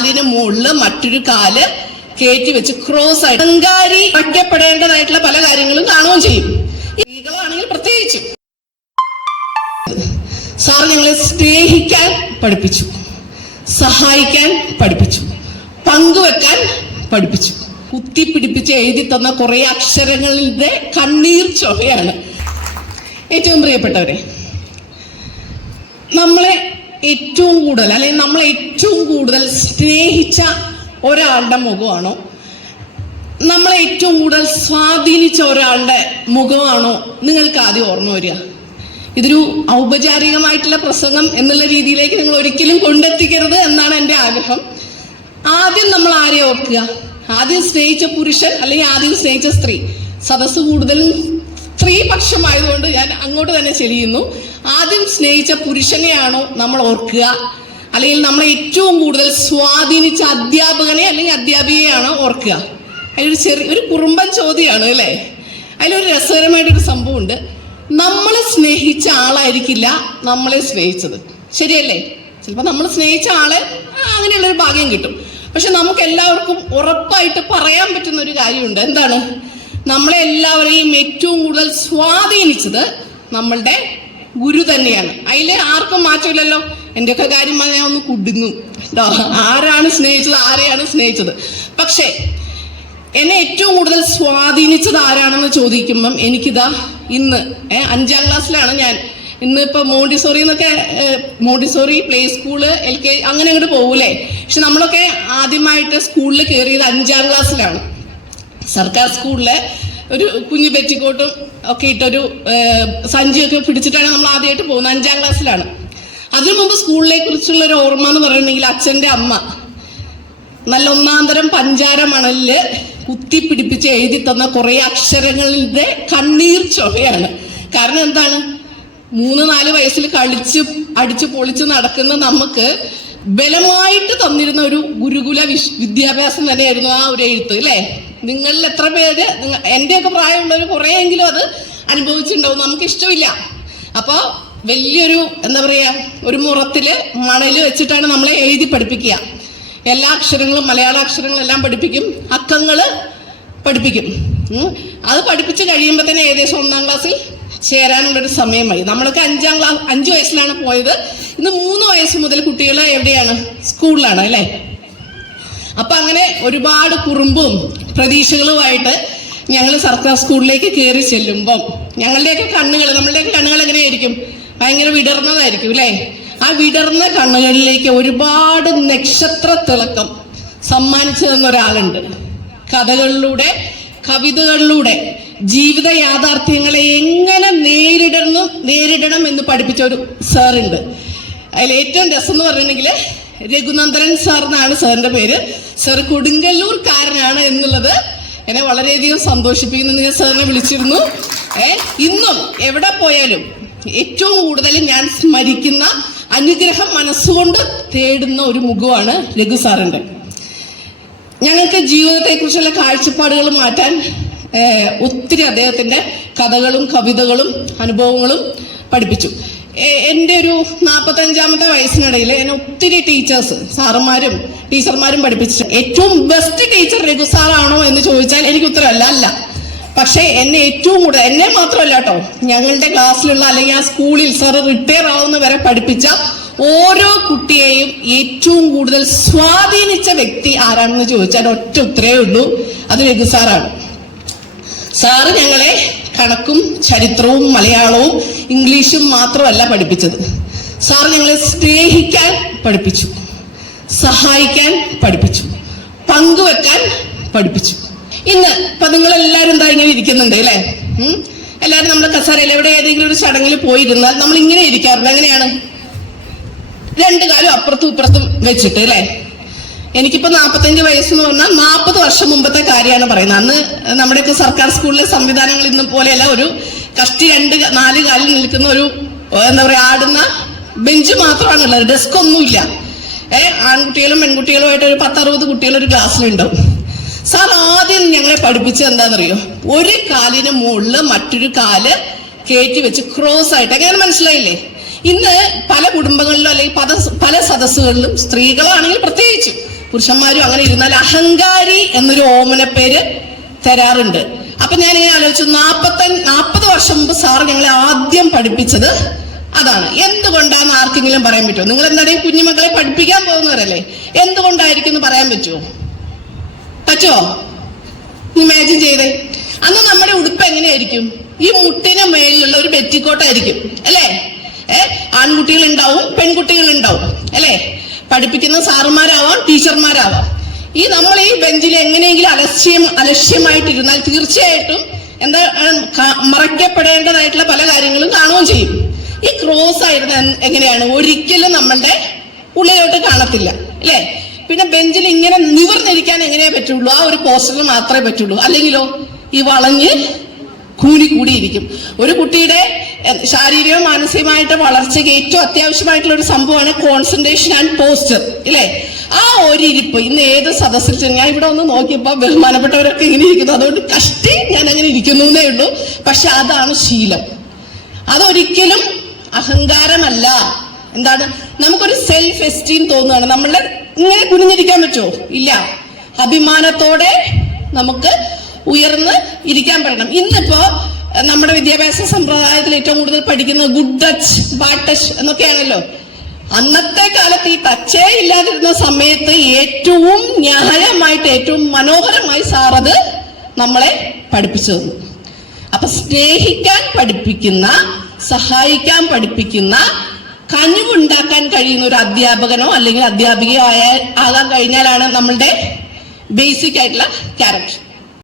കാലിന് മുകളിൽ മറ്റൊരു കാൽ കയറ്റി വെച്ച് ക്രോസ് ആയി അഹങ്കാരി വയ്ക്കപ്പെടേണ്ടതായിട്ടുള്ള പല കാര്യങ്ങളും കാണുകയും ചെയ്യും. സ്ത്രീകളാണെങ്കിൽ പ്രത്യേകിച്ചും. സാർ ഞങ്ങളെ സ്നേഹിക്കാൻ പഠിപ്പിച്ചു. സഹായിക്കാൻ പഠിപ്പിച്ചു. പങ്കുവെക്കാൻ പഠിപ്പിച്ചു. കുത്തിപ്പിടിപ്പിച്ച് എഴുതി തന്ന കുറെ അക്ഷരങ്ങളുടെ കണ്ണീർ ചൊവയാണ്. ഏറ്റവും പ്രിയപ്പെട്ടവരെ നമ്മളെ ഏറ്റവും കൂടുതൽ അല്ലെങ്കിൽ നമ്മൾ ഏറ്റവും കൂടുതൽ സ്നേഹിച്ച ഒരാളുടെ മുഖമാണോ? നമ്മൾ ഏറ്റവും കൂടുതൽ സ്വാധീനിച്ച ഒരാളുടെ മുഖമാണോ? നിങ്ങൾക്ക് ആദ്യം ഓർമ്മ വരിക. ഇതൊരു ഔപചാരികമായിട്ടുള്ള പ്രസംഗം എന്നുള്ള രീതിയിലേക്ക് നിങ്ങൾ ഒരിക്കലും കൊണ്ടെത്തിക്കരുത് എന്നാണ് എന്റെ ആഗ്രഹം. ആദ്യം നമ്മൾ ആരെ ഓർക്കുക? ആദ്യം സ്നേഹിച്ച പുരുഷൻ അല്ലെങ്കിൽ ആദ്യം സ്നേഹിച്ച സ്ത്രീ. സദസ്സ് കൂടുതലും സ്ത്രീപക്ഷമായതുകൊണ്ട് ഞാൻ അങ്ങോട്ട് തന്നെ ചെലിയുന്നു ആദ്യം സ്നേഹിച്ച പുരുഷനെയാണോ നമ്മൾ ഓർക്കുക. അല്ലെങ്കിൽ നമ്മളെ ഏറ്റവും കൂടുതൽ സ്വാധീനിച്ച അധ്യാപകനെ അല്ലെങ്കിൽ അധ്യാപികയാണോ ഓർക്കുക. അതിലൊരു ചെറിയ ഒരു കുറുമ്പൻ ചോദ്യമാണ് അല്ലേ? അതിലൊരു രസകരമായിട്ടൊരു സംഭവമുണ്ട്. നമ്മളെ സ്നേഹിച്ച ആളായിരിക്കില്ല നമ്മളെ സ്നേഹിച്ചത്. ശരിയല്ലേ? ചിലപ്പോൾ നമ്മൾ സ്നേഹിച്ച ആളെ അങ്ങനെയുള്ളൊരു ഭാഗ്യം കിട്ടും. പക്ഷെ നമുക്ക് എല്ലാവർക്കും ഉറപ്പായിട്ട് പറയാൻ പറ്റുന്ന ഒരു കാര്യമുണ്ട്. എന്താണ്? നമ്മളെ എല്ലാവരെയും ഏറ്റവും കൂടുതൽ സ്വാധീനിച്ചത് നമ്മളുടെ ഗുരു തന്നെയാണ്. അതിൽ ആർക്കും മാറ്റമില്ലല്ലോ. എന്റെയൊക്കെ കാര്യം ഞാൻ ഒന്ന് കുടുങ്ങും. കേട്ടോ ആരാണ് സ്നേഹിച്ചത് ആരെയാണ് സ്നേഹിച്ചത്? പക്ഷേ എന്നെ ഏറ്റവും കൂടുതൽ സ്വാധീനിച്ചത് ആരാണെന്ന് ചോദിക്കുമ്പം എനിക്കിതാ ഇന്ന് അഞ്ചാം ക്ലാസ്സിലാണ് ഞാൻ. ഇന്ന് ഇപ്പൊ മോണ്ടിസോറി എന്നൊക്കെ Montessori play school L K അങ്ങനെ അങ്ങോട്ട് പോകൂലേ പക്ഷെ നമ്മളൊക്കെ ആദ്യമായിട്ട് സ്കൂളിൽ കയറിയത് അഞ്ചാം ക്ലാസ്സിലാണ്. സർക്കാർ സ്കൂളിലെ ഒരു കുഞ്ഞു പെറ്റിക്കോട്ടും ഒക്കെ ഇട്ടൊരു സഞ്ചിയൊക്കെ പിടിച്ചിട്ടാണ് നമ്മൾ ആദ്യമായിട്ട് പോകുന്നത്. അഞ്ചാം ക്ലാസ്സിലാണ്. അതിനു മുമ്പ് സ്കൂളിനെ കുറിച്ചുള്ള ഒരു ഓർമ്മ എന്ന് പറയുന്നുണ്ടെങ്കിൽ അച്ഛന്റെ അമ്മ നല്ല ഒന്നാന്തരം പഞ്ചാര മണലിൽ കുത്തിപ്പിടിപ്പിച്ച് എഴുതി തന്ന കുറെ അക്ഷരങ്ങളുടെ കണ്ണീർ ചൊവയാണ് കാരണം എന്താണ്? മൂന്ന് നാല് വയസ്സിൽ കളിച്ച് അടിച്ച് പൊളിച്ച് നടക്കുന്ന നമുക്ക് ബലമായിട്ട് തന്നിരുന്ന ഒരു ഗുരുകുല വിദ്യാഭ്യാസം തന്നെയായിരുന്നു ആ ഒരു എഴുത്ത് അല്ലേ? നിങ്ങളിൽ എത്ര പേര്? എന്റെയൊക്കെ പ്രായമുള്ളവർ കുറേയെങ്കിലും അത് അനുഭവിച്ചിട്ടുണ്ടാവും. നമുക്ക് ഇഷ്ടമില്ല അപ്പൊ വലിയൊരു എന്താ പറയാ ഒരു മുറത്തിൽ മണൽ വെച്ചിട്ടാണ് നമ്മളെ എഴുതി പഠിപ്പിക്കുക. എല്ലാ അക്ഷരങ്ങളും മലയാള അക്ഷരങ്ങളും എല്ലാം പഠിപ്പിക്കും. അക്കങ്ങൾ പഠിപ്പിക്കും. അത് പഠിപ്പിച്ച് കഴിയുമ്പോൾ തന്നെ ഏകദേശം ഒന്നാം ക്ലാസ്സിൽ ചേരാനുള്ളൊരു സമയമായി. നമ്മളൊക്കെ അഞ്ചാം ക്ലാസ് അഞ്ച് വയസ്സിലാണ് പോയത്. ഇന്ന് മൂന്ന് വയസ്സ് മുതൽ കുട്ടികൾ എവിടെയാണ്? സ്കൂളിലാണ് അല്ലേ? അപ്പൊ അങ്ങനെ ഒരുപാട് കുറുമ്പും പ്രതീക്ഷകളുമായിട്ട് ഞങ്ങൾ സർക്കാർ സ്കൂളിലേക്ക് കയറി ചെല്ലുമ്പം ഞങ്ങളുടെയൊക്കെ കണ്ണുകൾ നമ്മളുടെയൊക്കെ കണ്ണുകൾ എങ്ങനെയായിരിക്കും? ഭയങ്കര വിടർന്നതായിരിക്കും അല്ലേ? ആ വിടർന്ന കണ്ണുകളിലേക്ക് ഒരുപാട് നക്ഷത്ര തിളക്കം സമ്മാനിച്ചു തന്ന ഒരാളുണ്ട്. കഥകളിലൂടെ കവിതകളിലൂടെ ജീവിത യാഥാർത്ഥ്യങ്ങളെ എങ്ങനെ നേരിടണം നേരിടണം എന്ന് പഠിപ്പിച്ച ഒരു സാറുണ്ട്. അതിൽ ഏറ്റവും രസം എന്ന് പറഞ്ഞിട്ടുണ്ടെങ്കിൽ രഘുനന്ദനൻ സാർ എന്നാണ് സാറിന്റെ പേര്. സാർ കൊടുങ്കല്ലൂർക്കാരനാണ് എന്നുള്ളത് എന്നെ വളരെയധികം സന്തോഷിപ്പിക്കുന്നു ഞാൻ സാറിനെ വിളിച്ചിരുന്നു. ഏ ഇന്നും എവിടെ പോയാലും ഏറ്റവും കൂടുതൽ ഞാൻ സ്മരിക്കുന്ന അനുഗ്രഹം മനസ്സുകൊണ്ട് തേടുന്ന ഒരു മുഖമാണ് രഘു സാറിന്റെ. ഞങ്ങൾക്ക് ജീവിതത്തെക്കുറിച്ചുള്ള കാഴ്ചപ്പാടുകൾ മാറ്റാൻ ഒത്തിരി അദ്ദേഹത്തിന്റെ കഥകളും കവിതകളും അനുഭവങ്ങളും പഠിപ്പിച്ചു. എന്റെ ഒരു നാൽപ്പത്തഞ്ചാമത്തെ വയസ്സിനിടയിൽ എന്നെ ഒത്തിരി ടീച്ചേഴ്സ് സാറുമാരും ടീച്ചർമാരും പഠിപ്പിച്ചു ഏറ്റവും ബെസ്റ്റ് ടീച്ചർ രഘു സാറാണോ എന്ന് ചോദിച്ചാൽ എനിക്ക് ഉത്തരവല്ല അല്ല. പക്ഷേ എന്നെ ഏറ്റവും കൂടുതൽ എന്നെ മാത്രമല്ല കേട്ടോ ഞങ്ങളുടെ ക്ലാസ്സിലുള്ള അല്ലെങ്കിൽ ആ സ്കൂളിൽ സാറ് റിട്ടയർ ആവുന്ന വരെ പഠിപ്പിച്ച ഓരോ കുട്ടിയെയും ഏറ്റവും കൂടുതൽ സ്വാധീനിച്ച വ്യക്തി ആരാണെന്ന് ചോദിച്ചാൽ ഒറ്റ ഉത്തരേ ഉള്ളൂ. അത് രഘു സാറാണ് സാറ് ഞങ്ങളെ കണക്കും ചരിത്രവും മലയാളവും ഇംഗ്ലീഷും മാത്രമല്ല പഠിപ്പിച്ചത്. സാർ ഞങ്ങളെ സ്നേഹിക്കാൻ പഠിപ്പിച്ചു. സഹായിക്കാൻ പഠിപ്പിച്ചു. പങ്കുവെക്കാൻ പഠിപ്പിച്ചു. ഇന്ന് ഇപ്പൊ നിങ്ങൾ എല്ലാവരും എന്താ ഇങ്ങനെ ഇരിക്കുന്നുണ്ട് അല്ലേ? എല്ലാവരും നമ്മുടെ കസാരയിൽ എവിടെ ഏതെങ്കിലും ഒരു ചടങ്ങിൽ പോയിരുന്നാൽ നമ്മൾ ഇങ്ങനെ ഇരിക്കാറുണ്ട്. എങ്ങനെയാണ്? രണ്ടു കാലും അപ്പുറത്തും ഇപ്പുറത്തും വെച്ചിട്ട് അല്ലേ? എനിക്കിപ്പോ നാൽപ്പത്തഞ്ച് വയസ്സെന്ന് പറഞ്ഞാൽ നാൽപ്പത് വർഷം മുമ്പത്തെ കാര്യമാണ് പറയുന്നത്. അന്ന് നമ്മുടെയൊക്കെ സർക്കാർ സ്കൂളിലെ സംവിധാനങ്ങൾ ഇന്നും പോലെയല്ല ഒരു കഷ്ടി രണ്ട് നാല് കാലിൽ നിൽക്കുന്ന ഒരു എന്താ പറയാ ആടുന്ന ബെഞ്ച് മാത്രമാണ് ഉള്ളത്. ഡെസ്ക് ഒന്നുമില്ല. ഏ ആൺകുട്ടികളും പെൺകുട്ടികളുമായിട്ട് ഒരു പത്തറുപത് കുട്ടികൾ ഒരു ക്ലാസ്സിലുണ്ടാവും. സാർ ആദ്യം ഞങ്ങളെ പഠിപ്പിച്ചത് എന്താണെന്നറിയോ? ഒരു കാലിന് മുകളിൽ മറ്റൊരു കാൽ കയറ്റി വെച്ച് ക്രോസ് ആയിട്ട്. അങ്ങനെ മനസ്സിലായില്ലേ? ഇന്ന് പല കുടുംബങ്ങളിലും അല്ലെങ്കിൽ പല പല സദസ്സുകളിലും സ്ത്രീകളാണെങ്കിൽ പ്രത്യേകിച്ചും പുരുഷന്മാരും അങ്ങനെ ഇരുന്നാൽ അഹങ്കാരി എന്നൊരു ഓമന പേര് തരാറുണ്ട്. അപ്പൊ ഞാൻ ഇങ്ങനെ ആലോചിച്ചു നാപ്പത്ത നാൽപ്പത് വർഷം മുമ്പ് സാർ ഞങ്ങളെ ആദ്യം പഠിപ്പിച്ചത് അതാണ്. എന്തുകൊണ്ടാന്ന് ആർക്കെങ്കിലും പറയാൻ പറ്റുമോ? നിങ്ങൾ എന്തായാലും കുഞ്ഞുമക്കളെ പഠിപ്പിക്കാൻ പോകുന്നവരല്ലേ? എന്തുകൊണ്ടായിരിക്കും എന്ന് പറയാൻ പറ്റുമോ? പറ്റുമോ? ഇമാജിൻ ചെയ്തേ. അന്ന് നമ്മുടെ ഉടുപ്പ് എങ്ങനെയായിരിക്കും? ഈ മുട്ടിന് മേലിലുള്ള ഒരു ബെറ്റിക്കോട്ടായിരിക്കും അല്ലേ? ഏഹ് ആൺകുട്ടികൾ ഉണ്ടാവും പെൺകുട്ടികൾ ഉണ്ടാവും അല്ലേ? പഠിപ്പിക്കുന്ന സാറുമാരാവാം ടീച്ചർമാരാവാം. ഈ നമ്മൾ ഈ ബെഞ്ചിൽ എങ്ങനെയെങ്കിലും അലസ്യം അലക്ഷ്യമായിട്ടിരുന്നാൽ തീർച്ചയായിട്ടും എന്താ മറയ്ക്കപ്പെടേണ്ടതായിട്ടുള്ള പല കാര്യങ്ങളും കാണുകയും ചെയ്യും. ഈ ക്രോസ് ആയിരുന്ന എങ്ങനെയാണ്? ഒരിക്കലും നമ്മളുടെ ഉള്ളിലോട്ട് കാണത്തില്ല അല്ലേ? പിന്നെ ബെഞ്ചിൽ ഇങ്ങനെ നിവർന്നിരിക്കാൻ എങ്ങനെയേ പറ്റുള്ളൂ? ആ ഒരു പോസ്റ്റർ മാത്രമേ പറ്റുള്ളൂ. അല്ലെങ്കിലോ? ഈ വളഞ്ഞ് കൂടി കൂടിയിരിക്കും. ഒരു കുട്ടിയുടെ ശാരീരികവും മാനസികമായിട്ട് വളർച്ചയ്ക്ക് ഏറ്റവും അത്യാവശ്യമായിട്ടുള്ള ഒരു സംഭവമാണ് കോൺസെൻട്രേഷൻ ആൻഡ് പോസ്റ്റർ ഇല്ലേ? ആ ഒരു ഇരിപ്പ് ഇന്ന് ഏത് സദസ്സിൽ ഞാൻ ഇവിടെ ഒന്ന് നോക്കിയപ്പോൾ ബഹുമാനപ്പെട്ടവരൊക്കെ ഇങ്ങനെ ഇരിക്കുന്നു. അതുകൊണ്ട് കഷ്ടി ഞാൻ അങ്ങനെ ഇരിക്കുന്നു എന്നേ ഉള്ളൂ. പക്ഷെ അതാണ് ശീലം. അതൊരിക്കലും അഹങ്കാരമല്ല. എന്താണ്? നമുക്കൊരു സെൽഫ് എസ്റ്റീം തോന്നുകയാണ്. നമ്മളുടെ ഇങ്ങനെ കുനിഞ്ഞിരിക്കാൻ പറ്റുമോ? ഇല്ല. അഭിമാനത്തോടെ നമുക്ക് ഉയർന്ന് ഇരിക്കാൻ പറ്റണം ഇന്നിപ്പോ നമ്മുടെ വിദ്യാഭ്യാസ സമ്പ്രദായത്തിൽ ഏറ്റവും കൂടുതൽ പഠിക്കുന്നത് ഗുഡ് ടച്ച് ബാഡ് ടച്ച് എന്നൊക്കെയാണല്ലോ. അന്നത്തെ കാലത്ത് ഈ ടച്ചേ ഇല്ലാതിരുന്ന സമയത്ത് ഏറ്റവും ന്യായമായിട്ട് ഏറ്റവും മനോഹരമായി സാറത് നമ്മളെ പഠിപ്പിച്ചു തന്നു. അപ്പൊ സ്നേഹിക്കാൻ പഠിപ്പിക്കുന്ന സഹായിക്കാൻ പഠിപ്പിക്കുന്ന കനിവുണ്ടാക്കാൻ കഴിയുന്ന ഒരു അധ്യാപകനോ അല്ലെങ്കിൽ അധ്യാപികയോ ആയ ആകാൻ കഴിഞ്ഞാലാണ് നമ്മളുടെ ബേസിക് ആയിട്ടുള്ള ക്യാരക്ടർ